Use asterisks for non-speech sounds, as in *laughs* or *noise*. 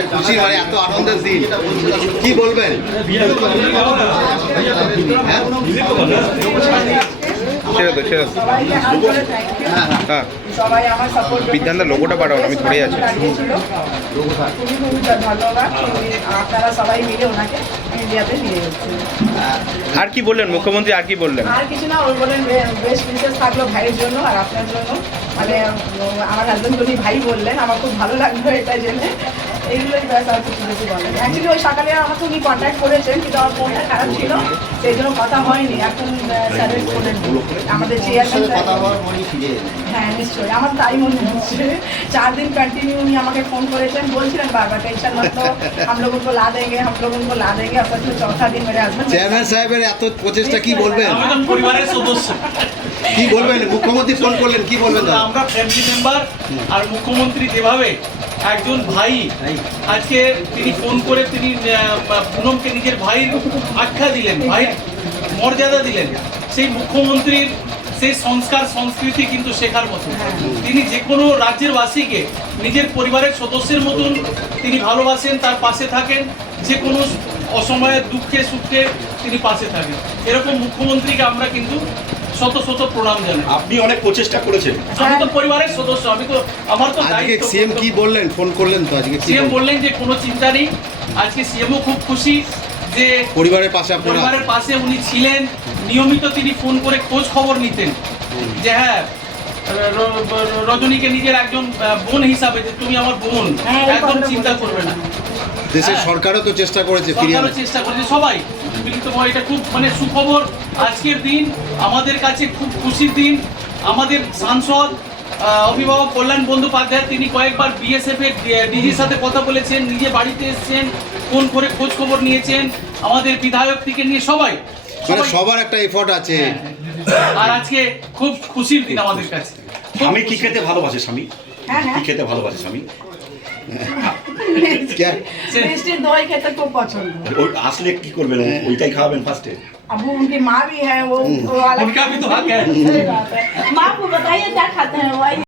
একটা খুশি মানে এত আনন্দের দিন। কি বলবেন? হ্যাঁ? হ্যাঁ লোগোটা পাঠাও, আমি ধরে আছি। আর কি বললেন? মুখ্যমন্ত্রী আর কি বললেন? আর কিছু না ওর বলেন বেস্ট উইশেস থাকল ভাইয়ের জন্য আর আপনার জন্য। মানে আমার হাজবেন্ড যদি ভাই বললেন, আমার খুব ভালো লাগল এটা জেনে। এইগুলোই ব্যাস আর কিছু বেশি বলেন অ্যাকচুয়ালি ওই সকালে আমাকে উনি কন্ট্যাক্ট করেছেন কিন্তু আমার ফোনটা খারাপ ছিল সেই জন্য কথা হয়নি এখন স্যারের ফোনের আমাদের চেয়ারম্যান হ্যাঁ নিশ্চয়ই আমার তাই মনে হচ্ছে चार दिन कंटिन्यू उन्हीं আমাকে ফোন করেছেন বলছিলেন বারবার টেনশন मत लो *laughs* हम लोगों को ला देंगे हम लोगों को ला देंगे अब तो चौथा दिन मेरे हस्बैंड চেয়ারম্যান সাহেবের এত প্রচেষ্টা কি বলবেন আমি তো পরিবারের সদস্য কি বলবেন মুখ্যমন্ত্রী ফোন করলেন কি বলবেন দাদা? আমরা ফ্যামিলি মেম্বার আর মুখ্যমন্ত্রী যেভাবে একজন ভাই। আজকে তিনি ফোন করে তিনি পুনমকে নিজের ভাইয়ের আখ্যা দিলেন, ভাইয়ের মর্যাদা দিলেন। সেই মুখ্যমন্ত্রীর সেই সংস্কার সংস্কৃতি কিন্তু শেখার মতো। তিনি যে কোনো রাজ্যের বাসীকে নিজের পরিবারের সদস্যের মতন তিনি ভালোবাসেন, তার পাশে থাকেন। যে কোনো অসময়ে দুঃখে সুখে তিনি পাশে থাকেন। এরকম মুখ্যমন্ত্রীকে আমরা কিন্তু শত শত প্রণাম জানাই। আপনি অনেক প্রচেষ্টা করেছেন। আমি তো পরিবারের সদস্য আমি তো আমার তো আজকে সিএম কি বললেন? ফোন করলেন তো আজকে সিএম বললেন? যে কোনো চিন্তা নেই। আজকে সিএমও খুব খুশি যে পরিবারের পাশে আপনারা পরিবারের পাশে উনি ছিলেন। নিয়মিত তিনি ফোন করে খোঁজ খবর নিতেন। যে হ্যাঁ রজনীকে নিজের একজন বোন হিসাবে যে তুমি আমার বোন হ্যাঁ, একদম চিন্তা করবে না। দেশের হ্যাঁ। সরকারও তো চেষ্টা করেছে সরকারও চেষ্টা করছে সবাই। মিলিতভাবে এটা খুব মানে সুখবর। আজকের দিন আমাদের কাছে খুব খুশির দিন। আমাদের সাংসদ অভিভাবক কল্যাণ বন্দ্যোপাধ্যায় তিনি কয়েকবার বিএসএফ এর ডিজির সাথে কথা বলেছেন নিজে বাড়িতে এসেছেন ফোন করে খোঁজ খবর নিয়েছেন। আমাদের বিধায়ক থেকে নিয়ে সবাই মানে সবার একটা এফোর্ট আছে। আর আজকে খুব খুশির দিন আমাদের কাছে। আমি কি খেতে ভালোবাসে স্বামী? হ্যাঁ কি হ্যাঁ খেতে ভালোবাসে স্বামী? কে- मिष्टी दही खेते खूब पसंद है ওই আসলে কি করবেন ও- ওইটাই খাওয়াবেন ফার্স্টে अब वो उनकी माँ भी है वो वो अलग उनका भी तो हक है। सही बात है माँ को बताइए क्या खाते हैं वो आइए